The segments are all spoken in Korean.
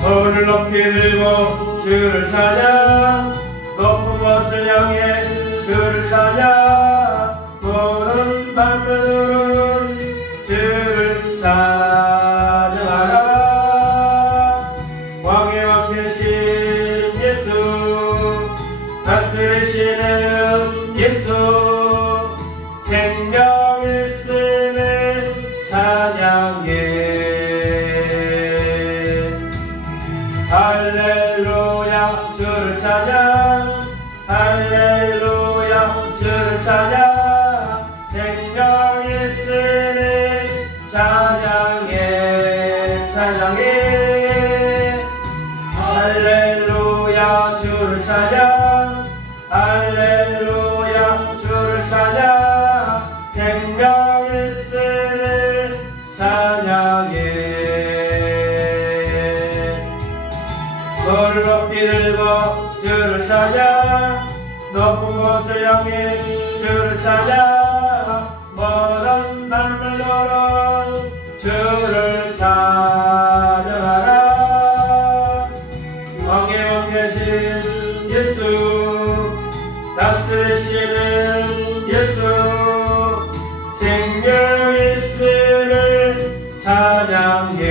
손을 높이 들고 주를 찬양, 높은 곳을 향해 주를 찬양, 모든 만물은 주를 찬양하라. 왕의 왕 되신 예수, 다스리시는 예수, 생명 있음을 찬양해. 할렐루야 주를 찬양, 할렐루야 주를 찬양, 생명 있음을 찬양해. 찬양해. 할렐루야 주를 찬양, 할렐루야 주를 찬양, 생명 있음을 찬양해. 손을 높이 들고 주를 찬양, 높은 곳을 향해 주를 찬양, 모든 만물들은 주를 찬양하라. 왕의 왕 되신 예수, 다스리시는 예수, 생명 있음을 찬양해.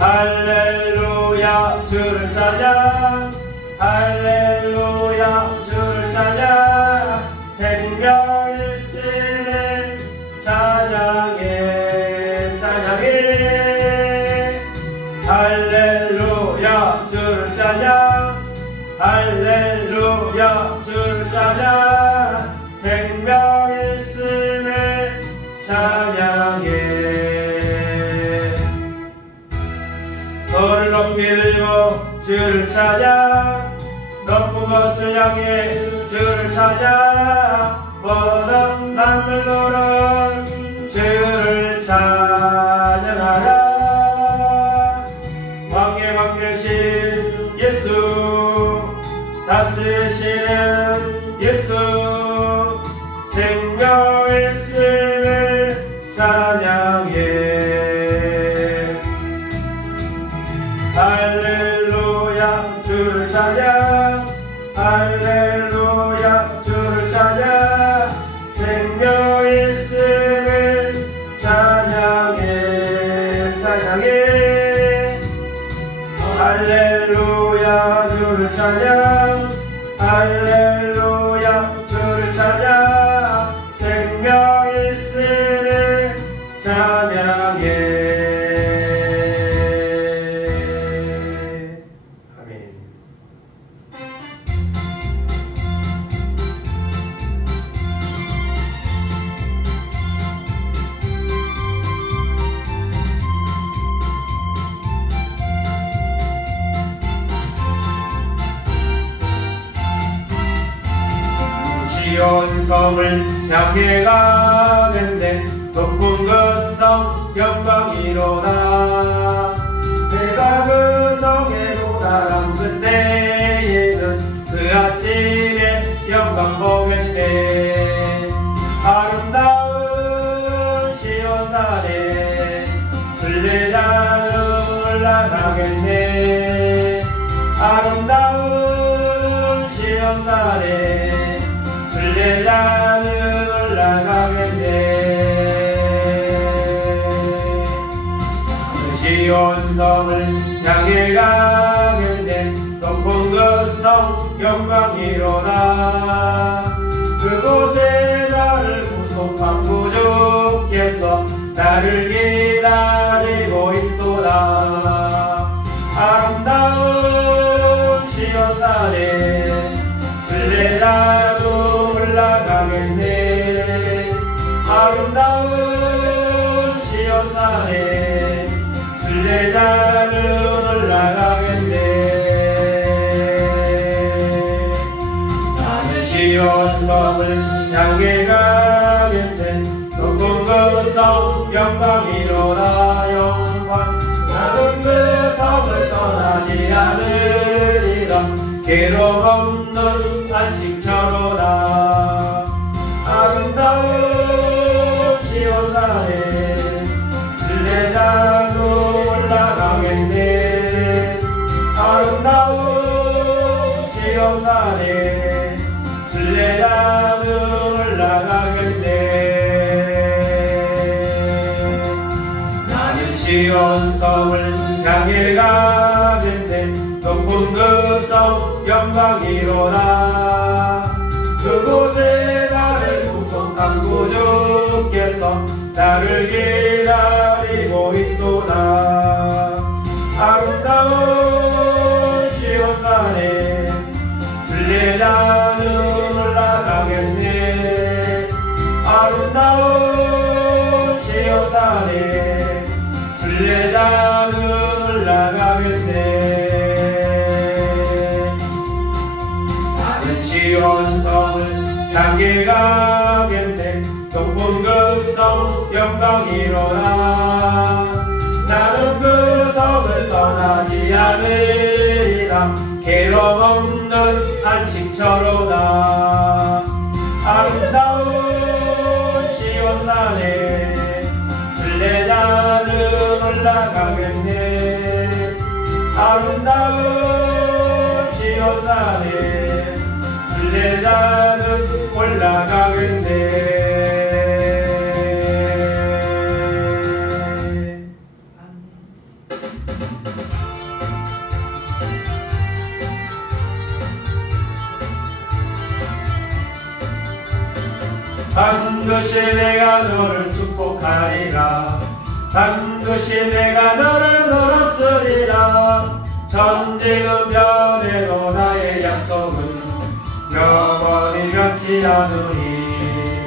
할렐루야 주를 찬양, 할렐루야 주를 찬양, 생명 있음을 찬양해. 찬양해. 할렐루야 주를 찬양, 할렐루야 주를 찬양, 생명 있음을 찬양해. 손을 높이 들고 주를 찬양, 높은 곳을 향해 주를 찬양, 모든 만물들은 주를 찬양하라. 왕의 왕 되신 예수, 다스리시는 예수, 생명 있음을 찬양해. 할렐루야 주를 찬양, 할렐루야 주를 찬양, 생명 있음을 찬양해. 찬양해. 할렐루야 주를 찬양, 할렐루야 주를 찬양, 생명 있음을 찬양해. 시온 성을 향해 가는데 높은 그 성 영광이로다. 내가 그 성에 도달한 그때에는 그 아침에 영광 보겠네. 아름다운 시온산에 순례자는 올라가겠네. 아름다운 시온산에 순례자는 올라가겠네. 시온성을 향해 가겠네. 높은 그 성 영광이로다. 그곳에 나를 구속한 구주께서 나를 기다리고 있도다. 아름다운 시온산에 순례자도 올라가겠네. 아름다운 시온산에 순례자는 올라가겠네. 나는 시온성을 향해 가겠네. 높은 그 성 영광이로다. 영광. 나는 그 성을 떠나지 않으리라. 괴로움 없는 안식처로다. 아름다운 시온산에 순례자 순례자는 올라가겠네. 나는 시온섬을 향해 가겠네. 높은 그 성 영광이로다. 그곳에 나를 구속한 구주께서 나를 기다리고 있도다. 아름다운 시온산에 순례자는 올라가겠네. 아름다운 시온산에 순례자는 올라가겠네. 나는 시온성을 향해 가겠네. 높은 그 성 영광이로다. 나는 그 성을 떠나지 않으리라. 괴로움 없는 안식처로다. 아름다운 시온산에 순례자는 올라가겠네. 아름다운 시온산에 순례자는 올라가겠네. 반드시 내가 너를 축복하리라. 반드시 내가 너를 늘었으리라. 천지근변에도 나의 약속은 영원히 변치 않으니.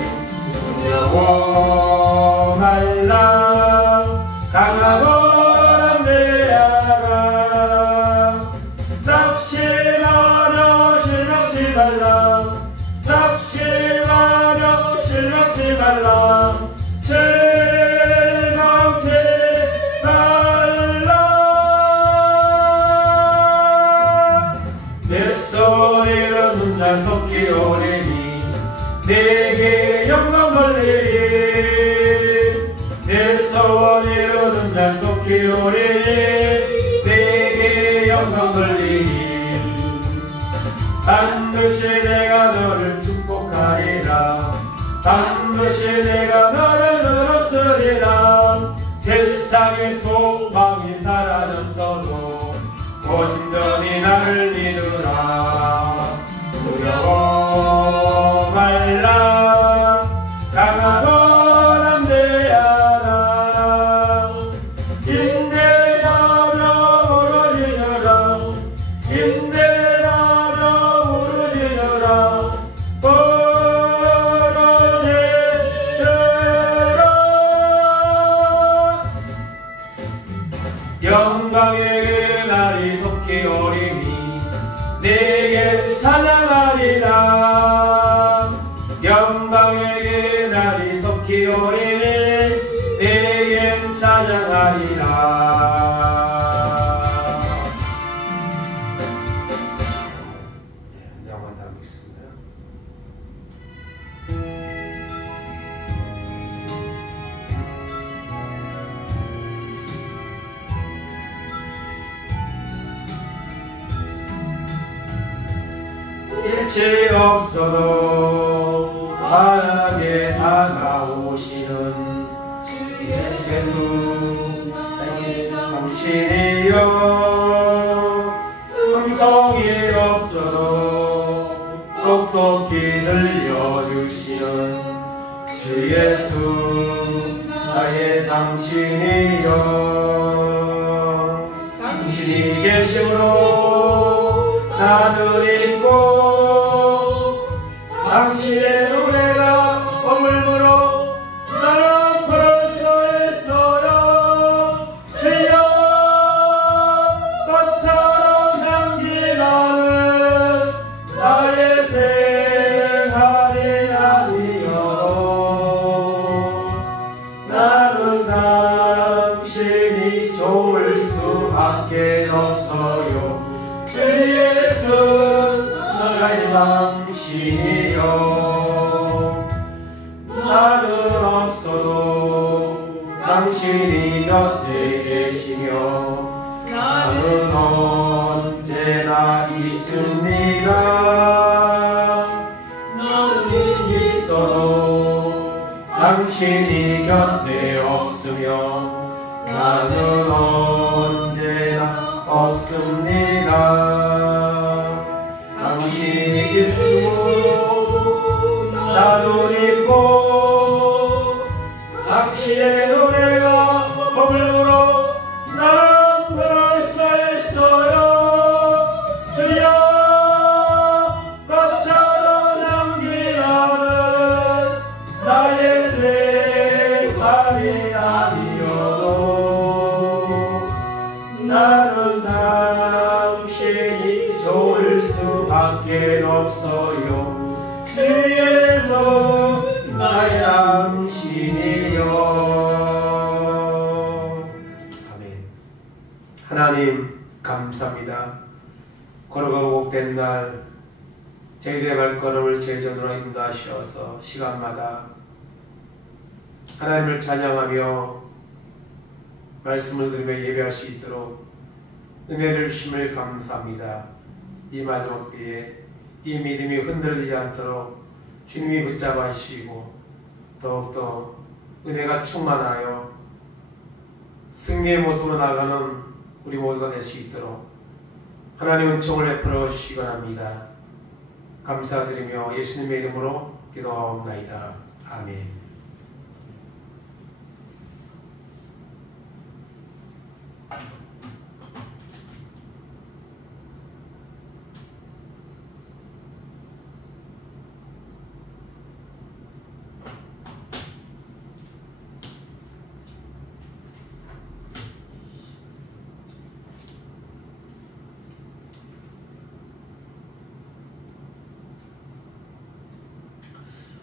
두려워 말라. 강하고 담대하라. 낙심하며 실망치 말라. 낙심하며 실망치 말라. 실망치 말라. 내 소리는 날 속히 오리니 내게 영광 걸리리. 내 소리는 날 속히 오리니 내게 영광 걸리니. 반드시 내가 너를 축복하리라. 반드시 내가 너를 늘었으리라. 세상의 소망이 사라졌어도 온전히 나를 믿으라. 두려워 말라. 강하고 담대하라. 인내하며 부르짖으라. 인내하며 부르짖으라. 영광의 날이 속히 오리니 내게 찬양하리라. 영광의 날이 속히 오리니 내게 찬양하리라. 한 장만 더 하겠습니다. 일체 없어도 환하게 다가오시는 예수 당신이여. 음성이 없어도 똑똑히 들려주시는 주 예수 나의 당신이여. 당신이 계심으로 나는 있고 당신의 노래가 머물므로 나는 부를 수 있어요. 주여 꽃처럼 향기 나는 나의 생활이 아니어도 나는 당신이 좋을 수밖에 없어요. 주 예수 나의 당신이여. 나는 없어도 당신이 곁에 계시며 나는 언제나 있습니다. 하나님이 있어도 당신이 곁에 없으면 나는 언제나 없습니다. 당신이 있으므로 나는 있고 당신의 노래가 머물므로 나는 갈 수 있어요. 주여 꽃처럼 향기나는 나의 생활이 아니어도 나는 당신이 좋을 수밖에 없어요. 주 예수 나의 당신이요. 아멘. 하나님 감사합니다. 걸어가고 복된 날 저희들의 발걸음을 제전으로 인도하시어서 시간마다 하나님을 찬양하며 말씀을 들으며 예배할 수 있도록 은혜를 주심을 감사합니다. 이 마지막 때에 이 믿음이 흔들리지 않도록 주님이 붙잡아 주시고 더욱더 은혜가 충만하여 승리의 모습으로 나가는 우리 모두가 될 수 있도록 하나님 은총을 베풀어 주시기 바랍니다. 감사드리며 예수님의 이름으로 기도하옵나이다. 아멘.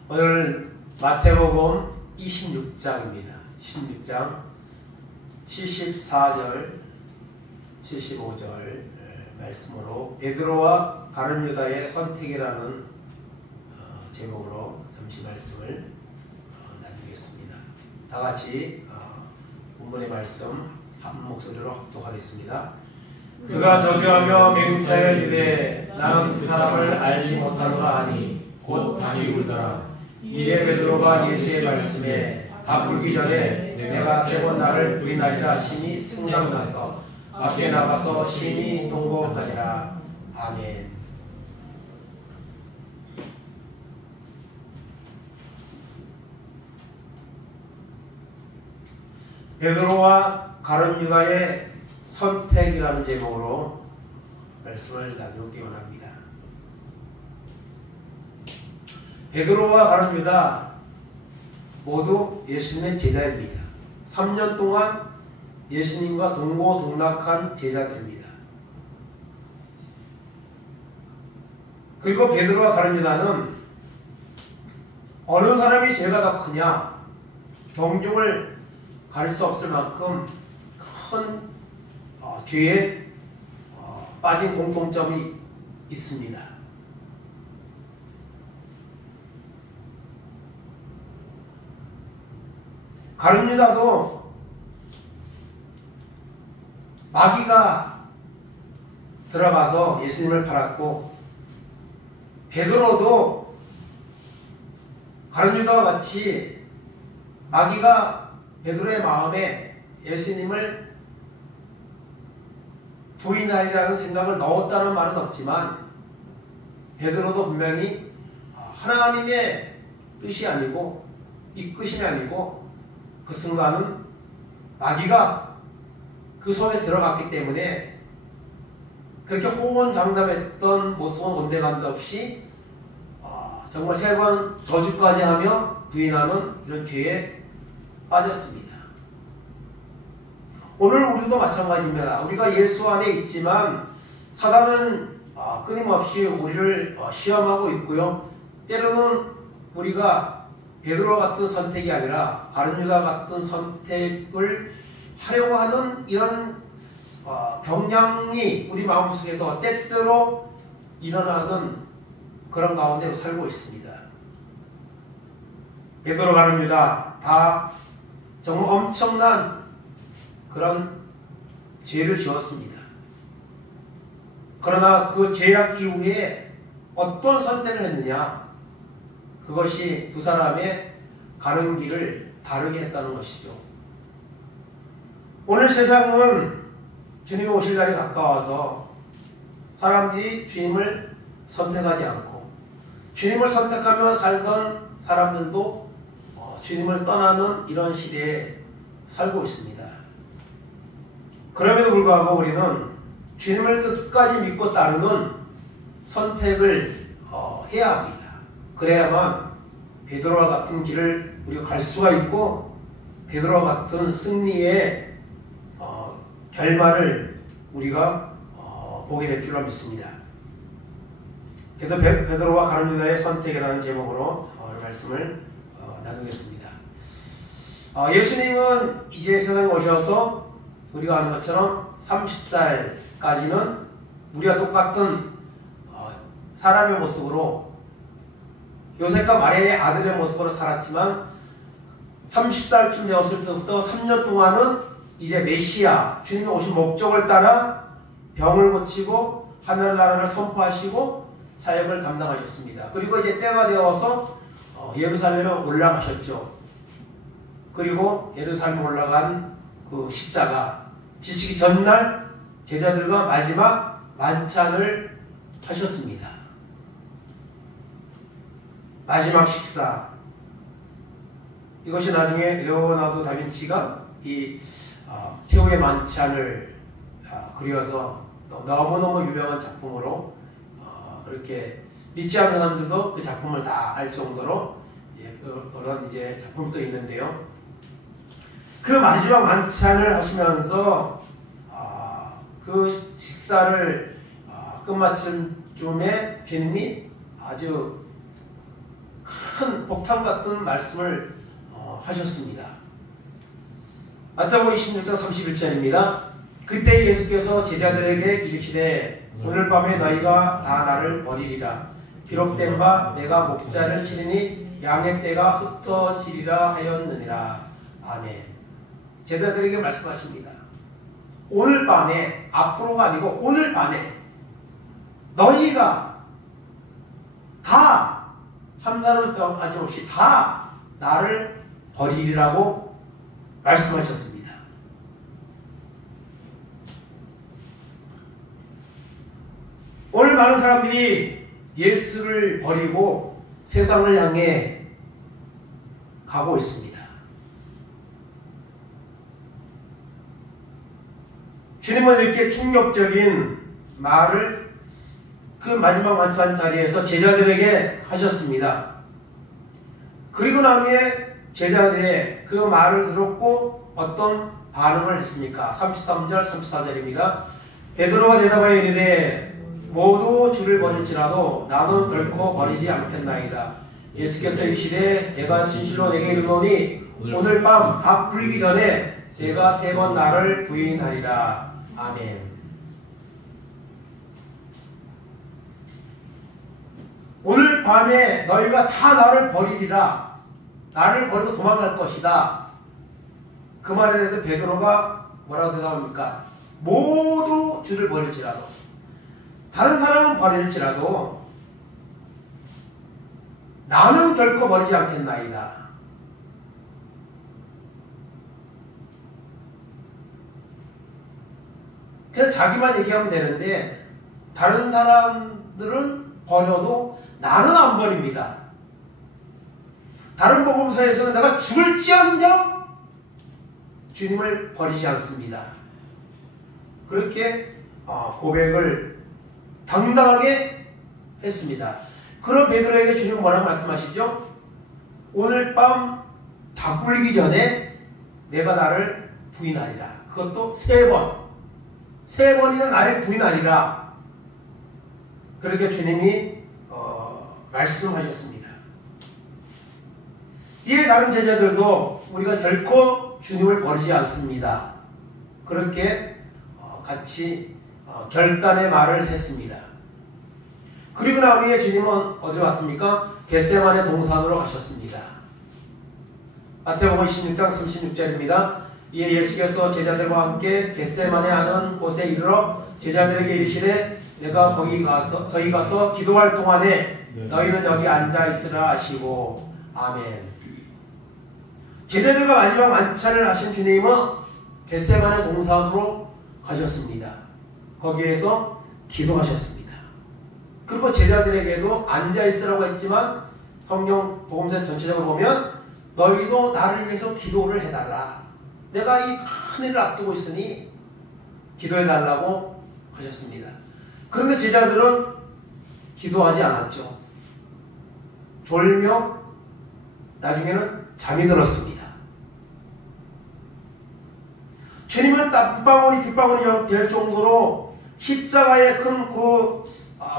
오늘 마태복음 26장입니다. 16장 74절 75절 말씀으로 베드로와 가룟 유다의 선택이라는 제목으로 잠시 말씀을 나누겠습니다. 다같이 본문의 말씀 한 목소리로 합독하겠습니다. 그가 저주하며 맹세하여 이르되 나는 그 사람을 알지 못하노라 하니 곧 담이 울더라. 이에 베드로가 예수의 말씀에 다 울기 전에 내가 세 번 나를 부인하리라 하시니 생각나서 밖에 나가서 심히 동거하니라. 아멘. 베드로와 가룟 유다의 선택이라는 제목으로 말씀을 나누기 원합니다. 베드로와 가룟 유다 모두 예수님의 제자입니다. 3년 동안 예수님과 동고동락한 제자들입니다. 그리고 베드로와 가룟 유다는 어느 사람이 죄가 더 크냐 경중을 갈 수 없을 만큼 큰 죄에 빠진 공통점이 있습니다. 가룟 유다도 마귀가 들어가서 예수님을 팔았고 베드로도 가룟 유다와 같이 마귀가 베드로의 마음에 예수님을 부인하리라는 생각을 넣었다는 말은 없지만 베드로도 분명히 하나님의 뜻이 아니고 이끄심이 아니고 그 순간은 마귀가 그 속에 들어갔기 때문에 그렇게 호언장담했던 모습은 온데간도 없이 정말 3번 저주까지 하며 부인하는 이런 죄에 빠졌습니다. 오늘 우리도 마찬가지입니다. 우리가 예수 안에 있지만 사단은 끊임없이 우리를 시험하고 있고요. 때로는 우리가 베드로 같은 선택이 아니라 가룟 유다 같은 선택을 하려고 하는 이런 경향이 우리 마음속에서 때때로 일어나는 그런 가운데 살고 있습니다. 베드로 가룟 유다 다 정말 엄청난 그런 죄를 지었습니다. 그러나 그 죄악 이후에 어떤 선택을 했느냐? 그것이 두 사람의 가는 길을 다르게 했다는 것이죠. 오늘 세상은 주님이 오실 날이 가까워서 사람들이 주님을 선택하지 않고 주님을 선택하며 살던 사람들도 주님을 떠나는 이런 시대에 살고 있습니다. 그럼에도 불구하고 우리는 주님을 끝까지 믿고 따르는 선택을 해야 합니다. 그래야만 베드로와 같은 길을 우리가 갈 수가 있고 베드로와 같은 승리의 결말을 우리가 보게 될 줄로 믿습니다. 그래서 베드로와 가룟 유다의 선택이라는 제목으로 오늘 말씀을 나누겠습니다. 예수님은 이제 세상에 오셔서 우리가 아는 것처럼 30살까지는 우리가 똑같은 사람의 모습으로 요셉과 마리아의 아들의 모습으로 살았지만 30살쯤 되었을 때부터 3년 동안은 이제 메시아 주님이 오신 목적을 따라 병을 고치고 하늘나라를 선포하시고 사역을 감당하셨습니다. 그리고 이제 때가 되어서 예루살렘에 올라가셨죠. 그리고 예루살렘 올라간 그 십자가 지시기 전날 제자들과 마지막 만찬을 하셨습니다. 마지막 식사. 이것이 나중에 레오나르도 다빈치가 이 최후의 만찬을 그려서 너무너무 유명한 작품으로 그렇게 믿지 않는 사람들도 그 작품을 다 알 정도로 그런 이제 작품도 있는데요. 그 마지막 만찬을 하시면서 그 식사를 끝마친 쯤에 주님이 아주 큰 폭탄 같은 말씀을 하셨습니다. 마태복음 26장 31절입니다. 그때 예수께서 제자들에게 이르시되 오늘 밤에 너희가 다 나를 버리리라. 기록된 바 내가 목자를 치리니 양의 떼가 흩어지리라 하였느니라. 아멘. 제자들에게 말씀하십니다. 오늘 밤에, 앞으로가 아니고 오늘 밤에 너희가 다 한다는 병 가짐없이 다 나를 버리리라고 말씀하셨습니다. 오늘 많은 사람들이 예수를 버리고 세상을 향해 가고 있습니다. 주님은 이렇게 충격적인 말을 그 마지막 만찬 자리에서 제자들에게 하셨습니다. 그리고 난 후에 제자들의 그 말을 들었고 어떤 반응을 했습니까? 33절, 34절입니다. 베드로가 대답하여 이르되 모두 주를 버릴지라도 나는 결코 버리지 않겠나이다. 예수께서 이르시되 내가 진실로 내게 이르노니 오늘 밤 다 불기 전에 내가 3번 나를 부인하리라. 아멘. 오늘 밤에 너희가 다 나를 버리리라. 나를 버리고 도망갈 것이다. 그 말에 대해서 베드로가 뭐라고 대답합니까? 모두 주를 버릴지라도, 다른 사람은 버릴지라도 나는 결코 버리지 않겠나이다. 그냥 자기만 얘기하면 되는데 다른 사람들은 버려도 나는 안 버립니다. 다른 복음서에서는 내가 죽을지언정 주님을 버리지 않습니다. 그렇게 고백을 당당하게 했습니다. 그런 베드로에게 주님은 뭐라고 말씀하시죠? 오늘 밤 다 꿀기 전에 내가 나를 부인하리라. 그것도 3번. 3번이나 나를 부인하리라. 그렇게 주님이 말씀하셨습니다. 이에 다른 제자들도 우리가 결코 주님을 버리지 않습니다. 그렇게 같이 결단의 말을 했습니다. 그리고 난 후에 주님은 어디로 갔습니까? 겟세마네 동산으로 가셨습니다. 마태복음 26장 36절입니다. 이에 예수께서 제자들과 함께 겟세마네 하는 곳에 이르러 제자들에게 이르시되 내가 저희 가서 기도할 동안에 너희는 여기 앉아 있으라 하시고 아멘. 제자들과 마지막 만찬을 하신 주님은 겟세마네 동산으로 가셨습니다. 거기에서 기도하셨습니다. 그리고 제자들에게도 앉아 있으라고 했지만 성경 복음서 전체적으로 보면 너희도 나를 위해서 기도를 해달라. 내가 이 큰 일을 앞두고 있으니 기도해달라고 하셨습니다. 그런데 제자들은 기도하지 않았죠. 졸며 나중에는 잠이 들었습니다. 주님은 땀방울이 빗방울이 될 정도로 십자가의 큰 그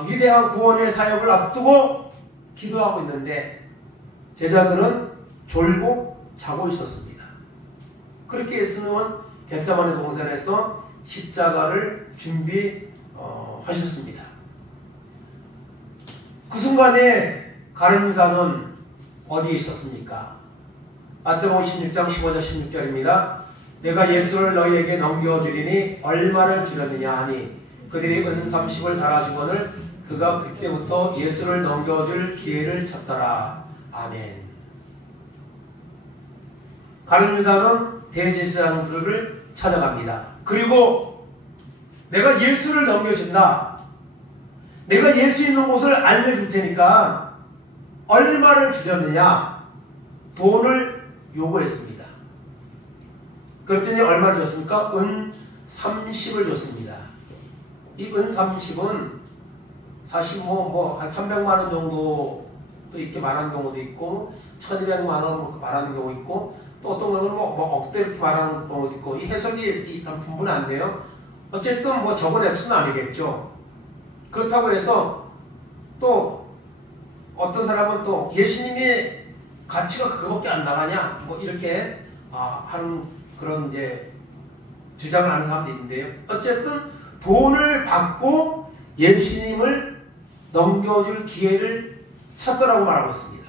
위대한 구원의 사역을 앞두고 기도하고 있는데 제자들은 졸고 자고 있었습니다. 그렇게 예수님은 겟세마네 동산에서 십자가를 준비하셨습니다. 그 순간에 가룟 유다는 어디에 있었습니까? 마태복음 16장 15절 16절입니다. 내가 예수를 너희에게 넘겨주리니 얼마를 주렸느냐 하니 그들이 은 30을 달아주거늘 그가 그때부터 예수를 넘겨줄 기회를 찾더라. 아멘. 가룟 유다는 대제사장들을 찾아갑니다. 그리고 내가 예수를 넘겨준다. 내가 예수 있는 곳을 알려줄 테니까 얼마를 주렸느냐? 돈을 요구했습니다. 그랬더니 얼마를 줬습니까? 은 30을 줬습니다. 이 은 30은 사실 한 300만 원 정도도 이렇게 말하는 경우도 있고 1200만 원 말하는 경우 있고 또 어떤 것은 억대 이렇게 말하는 경우도 있고 이 해석이 분분히 안 돼요. 어쨌든 적은 액수는 아니겠죠. 그렇다고 해서 또 어떤 사람은 또 예수님의 가치가 그거밖에 안 나가냐 이렇게 하는 그런 이제 주장을 하는 사람도 있는데요. 어쨌든 돈을 받고 예수님을 넘겨줄 기회를 찾더라고 말하고 있습니다.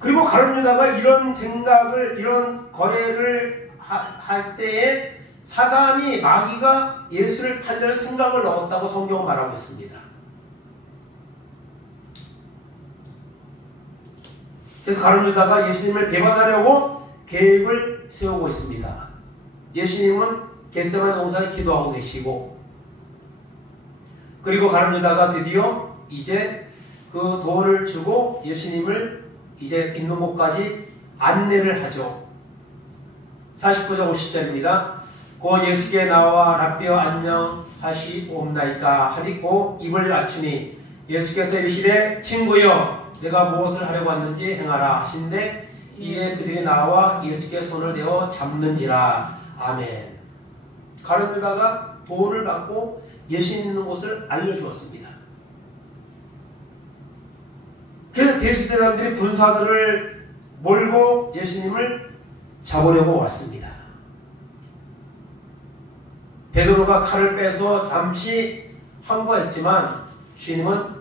그리고 가룟 유다가 이런 생각을 이런 거래를 할 때에 사단이 마귀가 예수를 팔려는 생각을 넣었다고 성경은 말하고 있습니다. 그래서 가룟 유다가 예수님을 배반하려고 계획을 세우고 있습니다. 예수님은 겟세마네 동산에 기도하고 계시고 그리고 가룟 유다가 드디어 이제 그 돈을 주고 예수님을 이제 있는 곳까지 안내를 하죠. 49절 50절입니다. 곧 예수께 나와 랍비여 안녕하시옵나이까 하리고 입을 낮추니 예수께서 이르시되 친구여 내가 무엇을 하려고 왔는지 행하라 하신데 이에 그들이 나와 예수께 손을 대어 잡는지라. 아멘. 가룟 유다가 돈을 받고 예수님 있는 곳을 알려주었습니다. 그래서 대제사장들이 군사들을 몰고 예수님을 잡으려고 왔습니다. 베드로가 칼을 빼서 잠시 항거했지만 주님은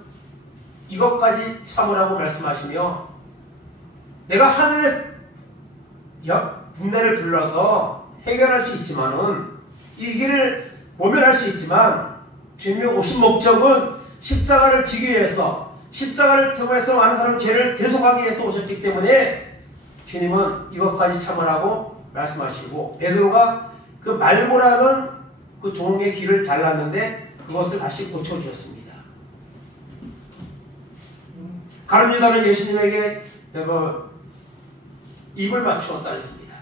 이것까지 참으라고 말씀하시며 내가 하늘의 분내를 불러서 해결할 수 있지만은 이 길을 모면할 수 있지만 주님이 오신 목적은 십자가를 지기 위해서 십자가를 통해서 많은 사람의 죄를 대속하기 위해서 오셨기 때문에 주님은 이것까지 참으라고 말씀하시고 베드로가 그 말고라는 그 종의 길을 잘랐는데 그것을 다시 고쳐주었습니다. 가룟 유다는 예수님에게 입을 맞추었다 했습니다.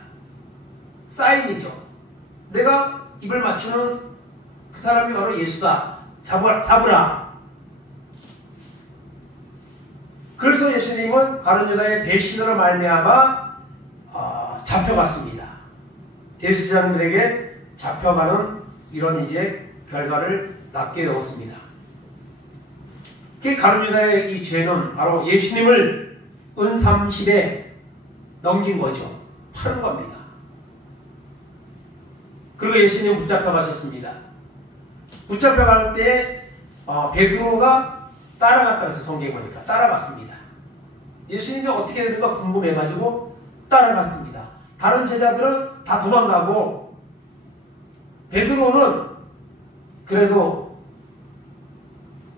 사인이죠. 내가 입을 맞추는 그 사람이 바로 예수다. 잡으라. 그래서 예수님은 가룟 유다의 배신으로 말미암아 잡혀갔습니다. 대제사장들에게 잡혀가는 이런 이제 결과를 낳게 되었습니다. 그 가룟 유다의 이 죄는 바로 예수님을 은 30에 넘긴 거죠. 파는 겁니다. 그리고 예수님 붙잡혀 가셨습니다. 붙잡혀 갈 때 베드로가 따라갔다 그래서 성경에 보니까 따라갔습니다. 예수님이 어떻게 되는가 궁금해가지고 따라갔습니다. 다른 제자들은 다 도망가고 베드로는 그래도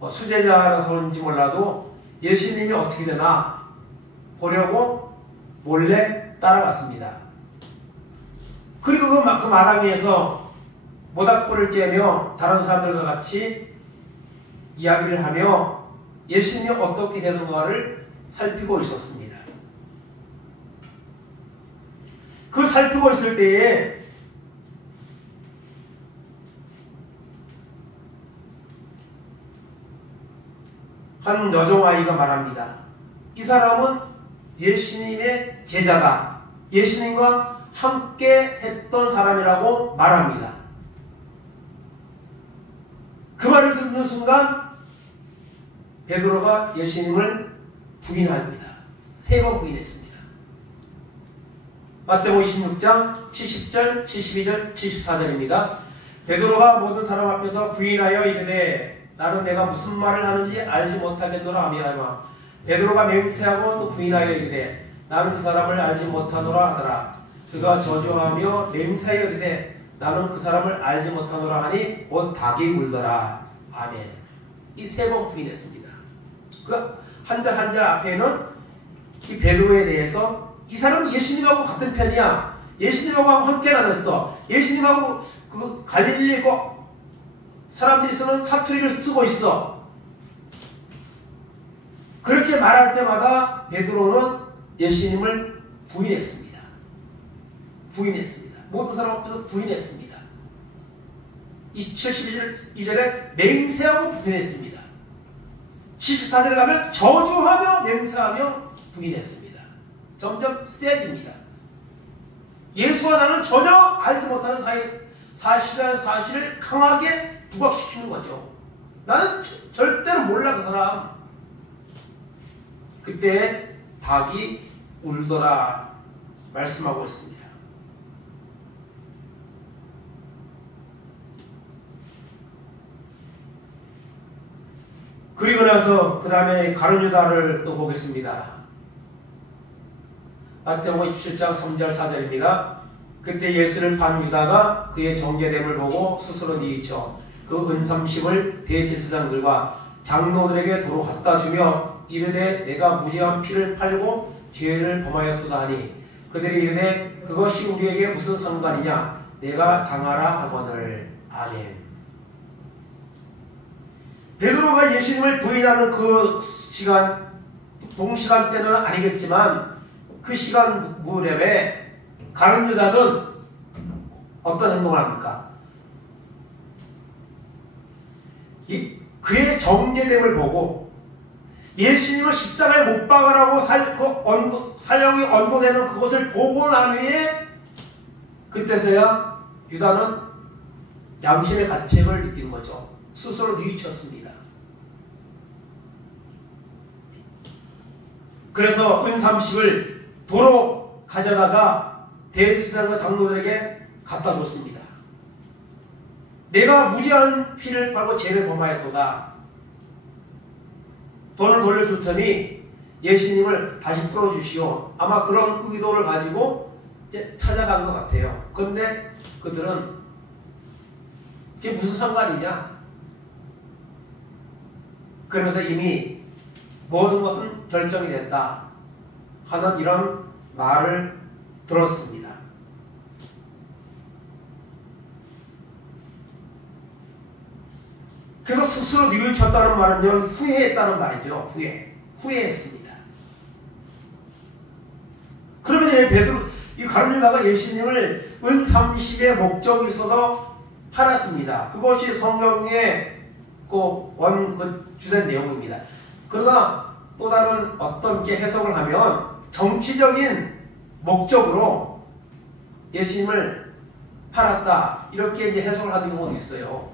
수제자라서인지 몰라도 예수님이 어떻게 되나 보려고 몰래 따라갔습니다. 그리고 그 마당에서 모닥불을 쬐며 다른 사람들과 같이 이야기를 하며 예수님이 어떻게 되는가를 살피고 있었습니다. 그 살피고 있을 때에 한 여종아이가 말합니다. 이 사람은 예수님의 제자다. 예수님과 함께 했던 사람이라고 말합니다. 그 말을 듣는 순간 베드로가 예수님을 부인합니다. 3번 부인했습니다. 마태복음 26장 70절, 72절, 74절입니다. 베드로가 모든 사람 앞에서 부인하여 이르되 나는 내가 무슨 말을 하는지 알지 못하겠노라 하며 베드로가 맹세하고 또 부인하여 이르되 나는 그 사람을 알지 못하노라 하더라. 그가 저주하며 맹세하여 이르되 나는 그 사람을 알지 못하노라 하니 곧 닭이 울더라. 아멘. 이 3번 부인했습니다. 그 한 절 한 절 앞에는 이 베드로에 대해서 이 사람은 예수님하고 같은 편이야. 예수님하고 함께 나눴어. 예수님하고 그 갈릴리 사람들이 쓰는 사투리를 쓰고 있어. 그렇게 말할 때마다 베드로는 예수님을 부인했습니다. 부인했습니다. 모든 사람 앞에서 부인했습니다. 72절에 맹세하고 부인했습니다. 74절에 가면 저주하며 맹세하며 부인했습니다. 점점 세집니다. 예수와 나는 전혀 알지 못하는 사실이라는 사실을 강하게 부각시키는 거죠. 나는 절대로 몰라 그 사람. 그때 닭이 울더라 말씀하고 있습니다. 그리고 나서 그 다음에 가룟 유다를 또 보겠습니다. 마태복음 27장 3절 4절입니다. 그때 예수를 반 유다가 그의 정죄됨을 보고 스스로 뉘우쳐 그 은삼십을 대제사장들과 장로들에게 도로 갖다 주며 이르되 내가 무죄한 피를 팔고 죄를 범하였도다 하니 그들이 이르되 그것이 우리에게 무슨 상관이냐 내가 당하라 하거늘. 아멘. 베드로가 예수님을 부인하는 그 시간 동시간대는 아니겠지만 그 시간 무렵에 가룟 유다는 어떤 행동을 합니까? 그의 정죄됨을 보고 예수님을 십자가에 못 박으라고 사형이 언도되는 그것을 보고 난 후에 그때서야 유다는 양심의 가책을 느끼는 거죠. 스스로 뉘우쳤습니다. 그래서 은삼십을 도로 가져다가 대제사장과 장로들에게 갖다 줬습니다. 내가 무죄한 피를 팔고 죄를 범하였도다. 돈을 돌려줄 테니 예수님을 다시 풀어주시오. 아마 그런 의도를 가지고 이제 찾아간 것 같아요. 그런데 그들은 그게 무슨 상관이냐? 그러면서 이미 모든 것은 결정이 됐다 하는 이런 말을 들었습니다. 그래서 스스로 뉘우쳤다는 말은요, 후회했다는 말이죠. 후회했습니다. 그러면 이 가룟 유다가 예수님을 은30의 목적이 있어서 팔았습니다. 그것이 성경의 주된 내용입니다. 그러나 또 다른 어떤 게 해석을 하면 정치적인 목적으로 예수님을 팔았다 이렇게 이제 해석을 하는 경우도 있어요.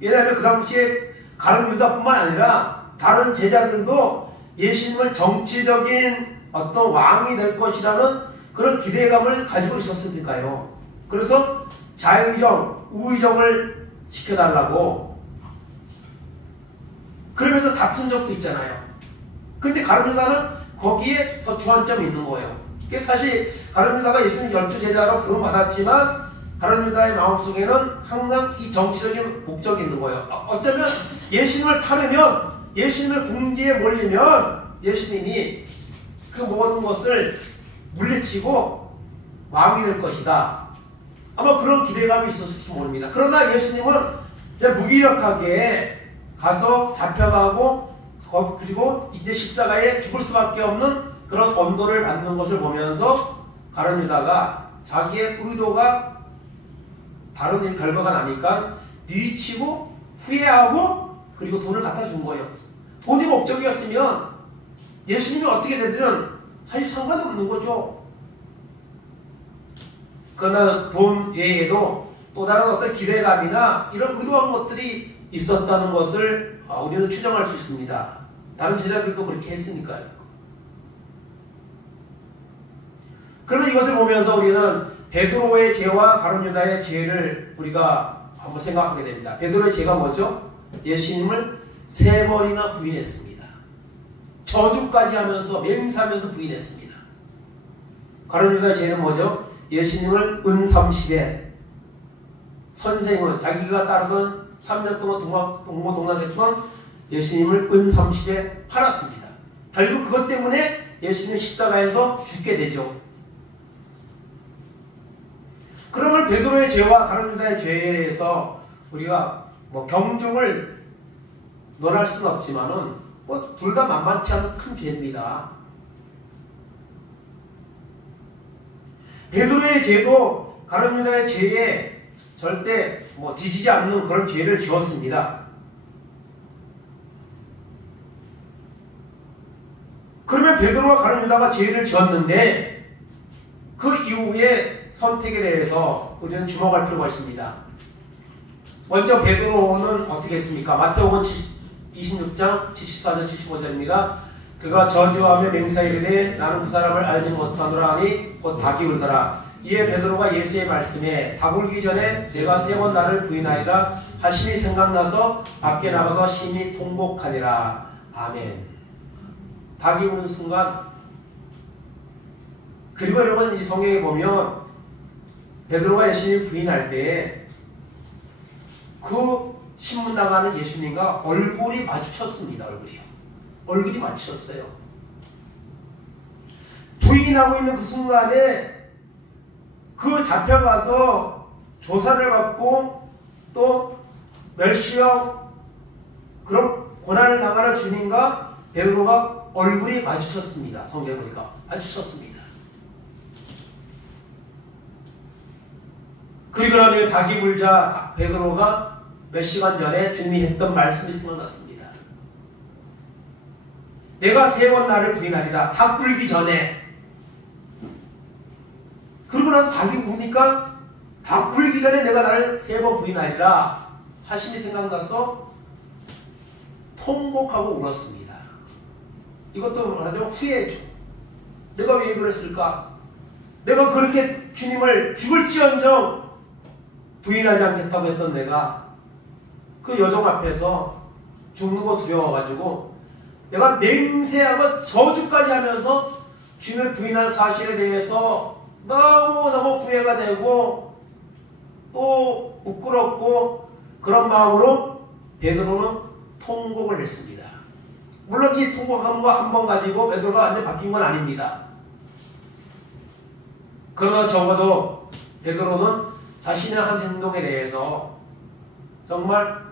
왜냐하면 그 당시에 가룟 유다뿐만 아니라 다른 제자들도 예수님을 정치적인 어떤 왕이 될 것이라는 그런 기대감을 가지고 있었으니까요. 그래서 자유의정, 우의정을 시켜달라고 그러면서 다툰 적도 있잖아요. 근데 가룟 유다는 거기에 더 주안점이 있는 거예요. 사실 가룟 유다가 예수님 12제자로 부름받았지만 가룟 유다의 마음속에는 항상 이 정치적인 목적이 있는 거예요. 어쩌면 예수님을 타르면, 예수님을 궁지에 몰리면 예수님이 그 모든 것을 물리치고 왕이 될 것이다. 아마 그런 기대감이 있었을지 모릅니다. 그러나 예수님은 그냥 무기력하게 가서 잡혀가고, 그리고 이제 십자가에 죽을 수밖에 없는 그런 언도를 받는 것을 보면서 가룟 유다가 자기의 의도가 다른 일 결과가 나니까 뉘치고 후회하고 그리고 돈을 갖다 준 거예요. 돈이 목적이었으면 예수님이 어떻게 되든 사실 상관이 없는 거죠. 그러나 돈 외에도 또 다른 어떤 기대감이나 이런 의도한 것들이 있었다는 것을 우리는 추정할 수 있습니다. 다른 제자들도 그렇게 했으니까요. 그러면 이것을 보면서 우리는 베드로의 죄와 가룟 유다의 죄를 우리가 한번 생각하게 됩니다. 베드로의 죄가 뭐죠? 예수님을 3번이나 부인했습니다. 저주까지 하면서 맹세하면서 부인했습니다. 가룟 유다의 죄는 뭐죠? 예수님을 은30에 선생은 자기가 따르던 3년 동안 동고동락했던 예수님을 은30에 팔았습니다. 결국 그것 때문에 예수님 십자가에서 죽게 되죠. 그러면 베드로의 죄와 가룟 유다의 죄에 대해서 우리가 경종을 논할 수는 없지만은 둘 다 만만치 않은 큰 죄입니다. 베드로의 죄도 가룟 유다의 죄에 절대 뒤지지 않는 그런 죄를 지었습니다. 그러면 베드로와 가룟 유다가 죄를 지었는데 그 이후에 선택에 대해서 우리는 주목할 필요가 있습니다. 먼저 베드로는 어떻게 했습니까? 마태복음 26장 74절 75절입니다. 그가 저주하며 맹세하이르되 나는 그 사람을 알지 못하노라 하니 곧 닭이 울더라. 이에 베드로가 예수의 말씀에 닭 울기 전에 내가 3번 나를 부인하리라 하심이 생각나서 밖에 나가서 심히 통곡하니라. 아멘. 닭이 우는 순간, 그리고 여러분 이 성경에 보면 베드로가 예수님을 부인할 때 그 신문당하는 예수님과 얼굴이 마주쳤습니다. 얼굴이 마주쳤어요. 부인하고 있는 그 순간에 그 잡혀가서 조사를 받고 또 멸시력 그런 고난을 당하는 주님과 베드로가 얼굴이 마주쳤습니다. 성경에 보니까 마주쳤습니다. 그리고 나면 닭이 불자 베드로가 몇 시간 전에 주님이 했던 말씀이 생각났습니다. 내가 3번 나를 부인하리라. 닭 불기 전에. 그러고 나서 닭이 우니까 닭 불기 전에 내가 나를 3번 부인하리라 하심이 생각나서 통곡하고 울었습니다. 이것도 말하자면 후회죠. 내가 왜 그랬을까? 내가 그렇게 주님을 죽을지언정 부인하지 않겠다고 했던 내가 그 여종 앞에서 죽는 거 두려워가지고 내가 맹세하고 저주까지 하면서 주님을 부인한 사실에 대해서 너무너무 후회가 되고 또 부끄럽고 그런 마음으로 베드로는 통곡을 했습니다. 물론 이 통곡한 거 한 번 가지고 베드로가 완전히 바뀐 건 아닙니다. 그러나 적어도 베드로는 자신의 한 행동에 대해서 정말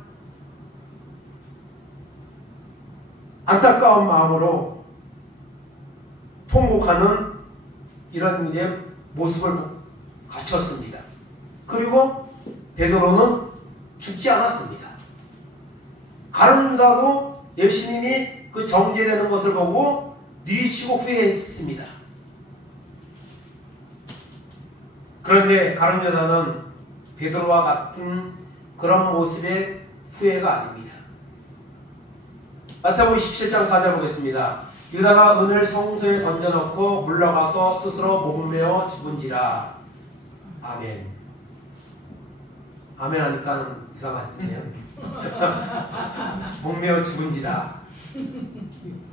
안타까운 마음으로 통곡하는 이런 이제 모습을 갖췄습니다. 그리고 베드로는 죽지 않았습니다. 가룟 유다도 예수님이 그 정죄되는 것을 보고 뉘치고 후회했습니다. 그런데 가룟 유다는 베드로와 같은 그런 모습의 후회가 아닙니다. 마태복음 17장 4절 보겠습니다. 유다가 은을 성소에 던져놓고 물러가서 스스로 목매어 죽은지라. 아멘. 아멘 하니까 이상하네요. 목매어 죽은지라.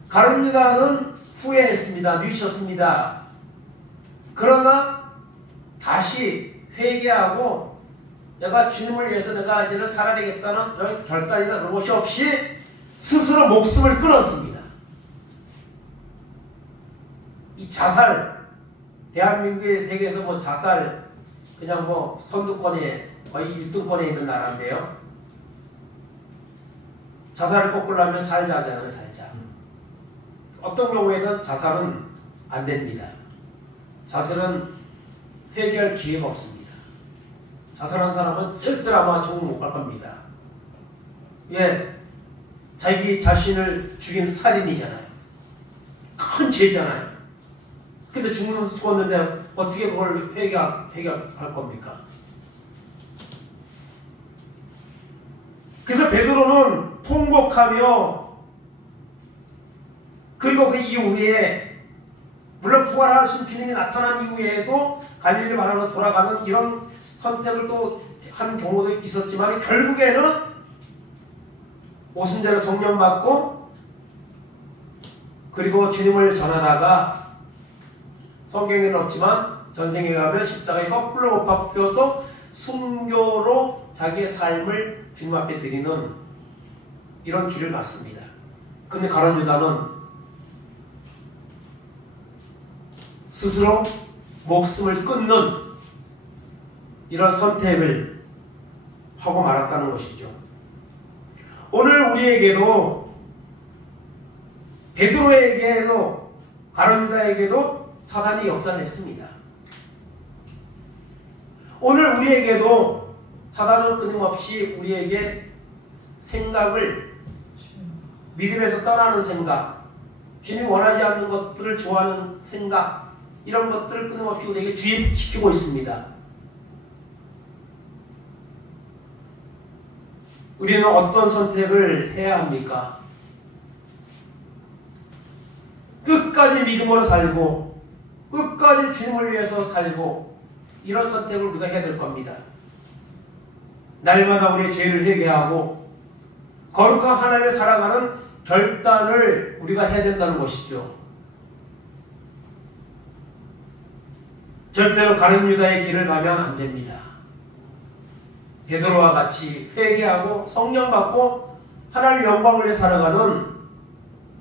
가룟 유다는 후회했습니다. 뉘셨습니다. 그러나 다시 회개하고 내가 주님을 위해서 내가 이제는 살아야겠다는 그런 결단이나 그런 것이 없이 스스로 목숨을 끊었습니다. 이 자살, 대한민국의 세계에서 뭐 자살 그냥 뭐 선두권에 거의 1등권에 있는 나라인데요. 자살을 꺾으려면 살자잖아요. 살자. 어떤 경우에는 자살은 안 됩니다. 자살은 회개할 기회가 없습니다. 자살한 사람은 절대로 아마 천국 못 갈 겁니다. 왜? 자기 자신을 죽인 살인이잖아요. 큰 죄잖아요. 근데 죽었는데 어떻게 그걸 회개할 겁니까? 그래서 베드로는 통곡하며 그리고 그 이후에 물론 부활하신 주님이 나타난 이후에도 갈릴리 바다로 돌아가는 이런 선택을 또 하는 경우도 있었지만 결국에는 오순절에 성령 받고 그리고 주님을 전하다가 성경에는 없지만 전생에 가면 십자가에 거꾸로 못 박혀서 순교로 자기의 삶을 주님 앞에 드리는 이런 길을 갔습니다. 근데 가룟 유다는 스스로 목숨을 끊는 이런 선택을 하고 말았다는 것이죠. 오늘 우리에게도 베드로에게도 가룟 유다에게도 사단이 역사를 했습니다. 오늘 우리에게도 사단은 끊임없이 우리에게 생각을 믿음에서 떠나는 생각, 주님이 원하지 않는 것들을 좋아하는 생각, 이런 것들을 끊임없이 우리에게 주입시키고 있습니다. 우리는 어떤 선택을 해야 합니까? 끝까지 믿음으로 살고 끝까지 주님을 위해서 살고 이런 선택을 우리가 해야 될 겁니다. 날마다 우리의 죄를 회개하고 거룩한 하나님을 살아가는 결단을 우리가 해야 된다는 것이죠. 절대로 가룟 유다의 길을 가면 안 됩니다. 베드로와 같이 회개하고 성령 받고 하나님의 영광을 위해 살아가는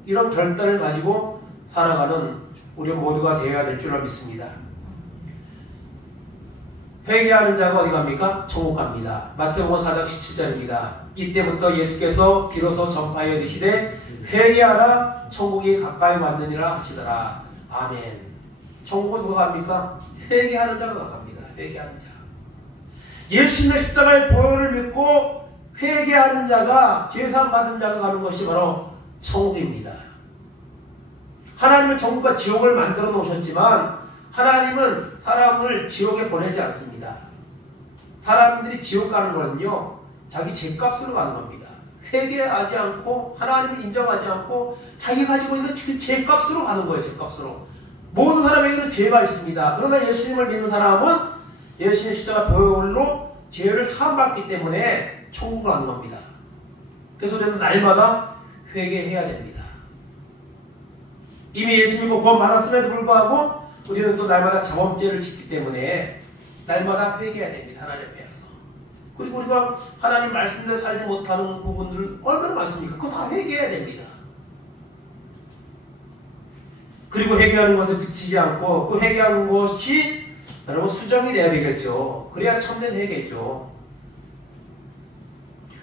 이런 결단을 가지고 살아가는 우리 모두가 되어야 될 줄로 믿습니다. 회개하는 자가 어디 갑니까? 천국 갑니다. 마태복음 4장 17절입니다. 이때부터 예수께서 비로소 전파하여 이르시되 회개하라 천국이 가까이 왔느니라 하시더라. 아멘. 천국은 누가 갑니까? 회개하는 자가 갑니다. 회개하는 자. 예수님의 십자가의 보혈을 믿고 회개하는 자가, 죄사함 받은 자가 가는 것이 바로 천국입니다. 하나님은 천국과 지옥을 만들어 놓으셨지만 하나님은 사람을 지옥에 보내지 않습니다. 사람들이 지옥 가는 거는요, 자기 죄값으로 가는 겁니다. 회개하지 않고 하나님을 인정하지 않고 자기 가지고 있는 그 죄값으로 가는 거예요. 죄값으로. 모든 사람에게는 죄가 있습니다. 그러나 예수님을 믿는 사람은 예수님의 십자가 보혈로 죄를 사함받기 때문에 천국을 가는 겁니다. 그래서 우리는 날마다 회개해야 됩니다. 이미 예수 믿고 구원 받았음에도 불구하고 우리는 또 날마다 자범죄를 짓기 때문에 날마다 회개해야 됩니다. 하나님 앞에서. 그리고 우리가 하나님 말씀대로 살지 못하는 부분들 얼마나 많습니까? 그거 다 회개해야 됩니다. 그리고 회개하는 것에 그치지 않고 그 회개하는 것이 여러분 수정이 돼야 되겠죠. 그래야 참된 회개죠.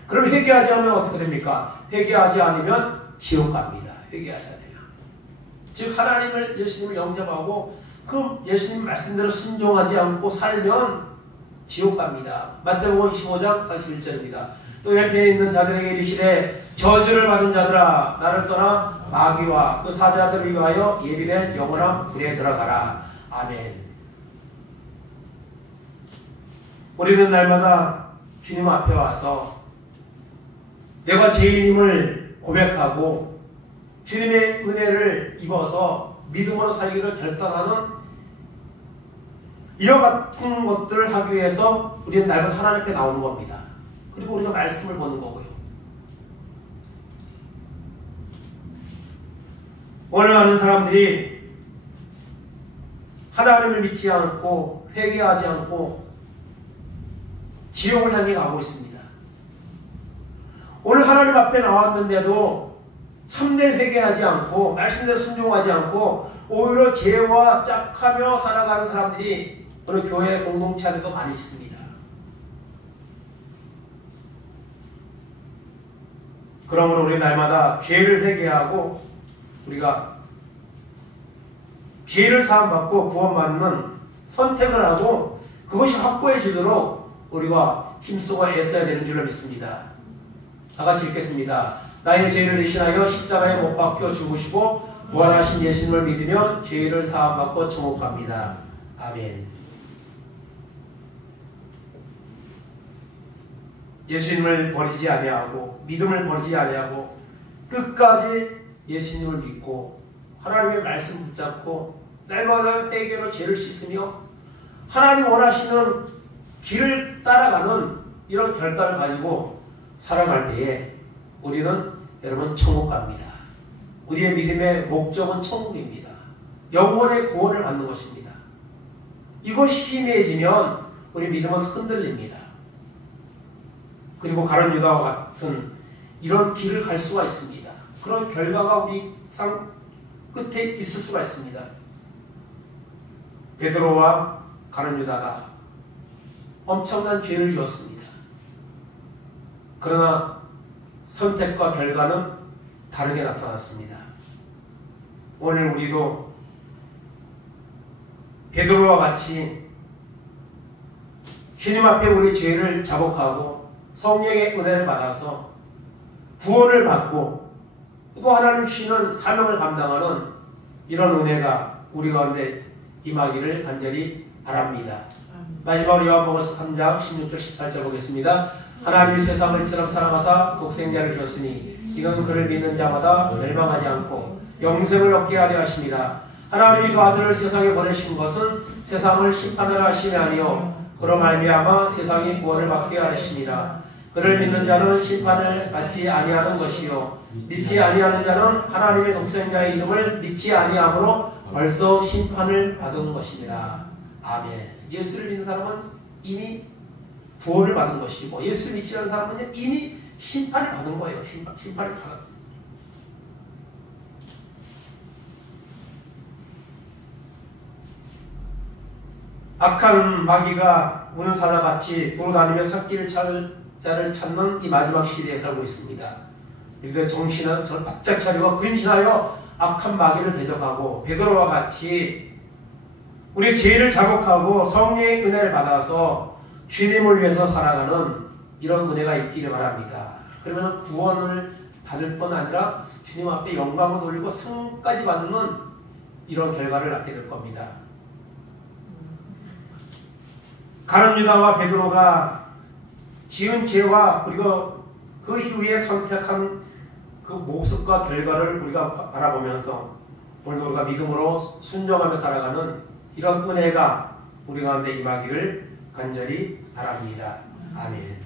그럼 회개하지 않으면 어떻게 됩니까? 회개하지 않으면 지옥 갑니다. 회개하지 않으면. 즉 하나님을 예수님을 영접하고 그 예수님 말씀대로 순종하지 않고 살면 지옥 갑니다. 마태복음 25장 41절입니다. 또 옆에 있는 자들에게 이르시되 저주를 받은 자들아 나를 떠나 마귀와 그 사자들을 위하여 예비된 영원한 불에 들어가라. 아멘. 우리는 날마다 주님 앞에 와서 내가 죄인임을 고백하고 주님의 은혜를 입어서 믿음으로 살기를 결단하는 이와 같은 것들을 하기 위해서 우리는 날마다 하나님 앞에 나오는 겁니다. 그리고 우리가 말씀을 보는 거고요. 오늘 많은 사람들이 하나님을 믿지 않고 회개하지 않고 지옥을 향해 가고 있습니다. 오늘 하나님 앞에 나왔는데도 참된 회개하지 않고 말씀대로 순종하지 않고 오히려 죄와 짝하며 살아가는 사람들이 오늘 교회 공동체 안에도 많이 있습니다. 그러므로 우리 날마다 죄를 회개하고 우리가 죄를 사함받고 구원받는 선택을 하고 그것이 확고해지도록 우리가 힘쓰고 애써야 되는 줄로 믿습니다. 다 같이 읽겠습니다. 나의 죄를 대신하여 십자가에 못 박혀 죽으시고 부활하신 예수님을 믿으면 죄를 사함받고 천국갑니다. 아멘. 예수님을 버리지 아니하고 믿음을 버리지 아니하고 끝까지 예수님을 믿고 하나님의 말씀 붙잡고 날마다 회개로 죄를 씻으며 하나님 원하시는 길을 따라가는 이런 결단을 가지고 살아갈 때에 우리는 여러분 천국 갑니다. 우리의 믿음의 목적은 천국입니다. 영혼의 구원을 받는 것입니다. 이것이 희미해지면 우리 믿음은 흔들립니다. 그리고 가룟 유다와 같은 이런 길을 갈 수가 있습니다. 그런 결과가 우리 삶 끝에 있을 수가 있습니다. 베드로와 가룟 유다가 엄청난 죄를 지었습니다. 그러나 선택과 결과는 다르게 나타났습니다. 오늘 우리도 베드로와 같이 주님 앞에 우리 죄를 자복하고 성령의 은혜를 받아서 구원을 받고 또 하나님 주시는 사명을 감당하는 이런 은혜가 우리 가운데 임하기를 간절히 바랍니다. 마지막으로 요한복음 3장 16절 18절 보겠습니다. 하나님이 세상을 이처럼 사랑하사 독생자를 주었으니 이는 그를 믿는 자마다 멸망하지 않고 영생을 얻게 하려 하심이라. 하나님이 그 아들을 세상에 보내신 것은 세상을 심판하려 하심이 아니요 그로 말미암아 세상이 구원을 받게 하심이라. 그를 믿는 자는 심판을 받지 아니하는 것이요 믿지 아니하는 자는 하나님의 독생자의 이름을 믿지 아니함으로 벌써 심판을 받은 것이니라. 아멘. 예수를 믿는 사람은 이미 구원을 받은 것이고 예수를 믿지 않는 사람은 이미 심판을 받은 거예요. 심판을 받은. 악한 마귀가 우는 사자같이 돌아다니며 삭기를 자를 찾는 이 마지막 시대에 살고 있습니다. 우리가 정신을 바짝 차리고 근신하여 악한 마귀를 대적하고 베드로와 같이 우리 죄를 자복하고 성령의 은혜를 받아서 주님을 위해서 살아가는 이런 은혜가 있기를 바랍니다. 그러면 구원을 받을 뿐 아니라 주님 앞에 영광을 돌리고 상까지 받는 이런 결과를 낳게 될 겁니다. 가룟 유다와 베드로가 지은 죄와 그리고 그 이후에 선택한 그 모습과 결과를 우리가 바라보면서 오늘도 우리가 믿음으로 순종하며 살아가는 이런 은혜가 우리 가운데 임하기를 간절히 바랍니다. 아멘.